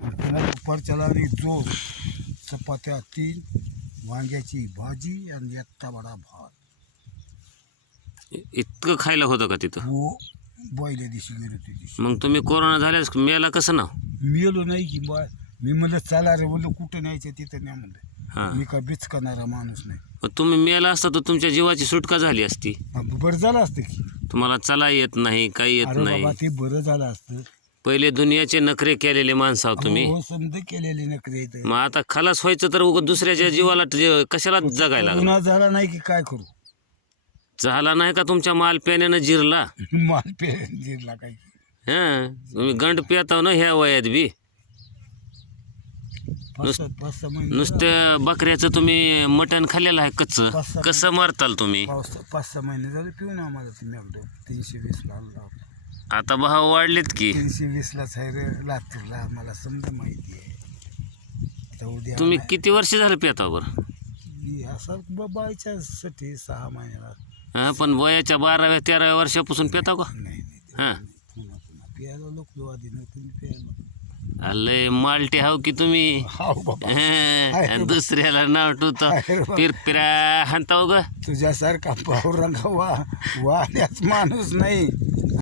पुन्हा दुपारच्याला आणि जो चपात्या 3, वांग्याची भाजी आणि एकटा बडा भात. इतकं खायला होतं का तिथं? हो, पहिल्या दिवशी गेलो त्या दिवशी. मग तुम्ही कोरोना झाल्यास मेला कसं ना? मेलो नाही की बा. मी म्हणलं चला रे, म्हणलं कुठं न्यायचं तिथं नाही म्हणलं. हां. मी का बिचकणारा माणूस नाही. मग तुम्ही मेला असता तर तुमच्या जीवाची सुटका झाली असती. बरं झालं असतं की. तुम्हाला चला येत नाही, काही येत अरे नाही. बाबा ते बरं झालं असतं. पहिले दुनियाचे नखरे केलेले माणसं आहोत तुम्ही. हो, समज केलेली नकरी इथं. मग आता खलास व्हायचं तर उगाच दुसऱ्याच्या जीवाला कशाला जगायला लागलं? पुन्हा झाला नाही की काय करू. झाला नाही का तुमच्या माल पेण्यानं जिरला? माल पे जिरला काय. हां, तुम्ही गंड पिता ना ह्या वयात बी. 5-6 महिने नुसत्या बकऱ्याचं तुम्ही मटण खाल्लेलं आहे कच्चं. 5-6 कसं मारताल तुम्ही? 5-6 महिने झाले पिऊन आम्हाला ते मॅकडम 320 ला आणला होता. आता भाव वाढलेत की. 320 लाच आहे रे लातूरला. मला समजा माहिती आहे. आता उद्या तुम्ही किती वर्ष झालं पिता बरं? असं बाबाच्या साठी 6 महिन्याला. हां, पण वयाच्या 12व्या-13व्या वर्षापासून पिता का? नाही हां, पुन्हा प्यायला लोक आधी नव्हतं मी प्यायला. लय मालटे हाव की तुम्ही. हाव बाबा. आणि दुसऱ्याला नाव ठेवता पिरपिरा हाणताव ग. तुझ्यासारखा पाहुरंगा वाण्याच माणूस नाही.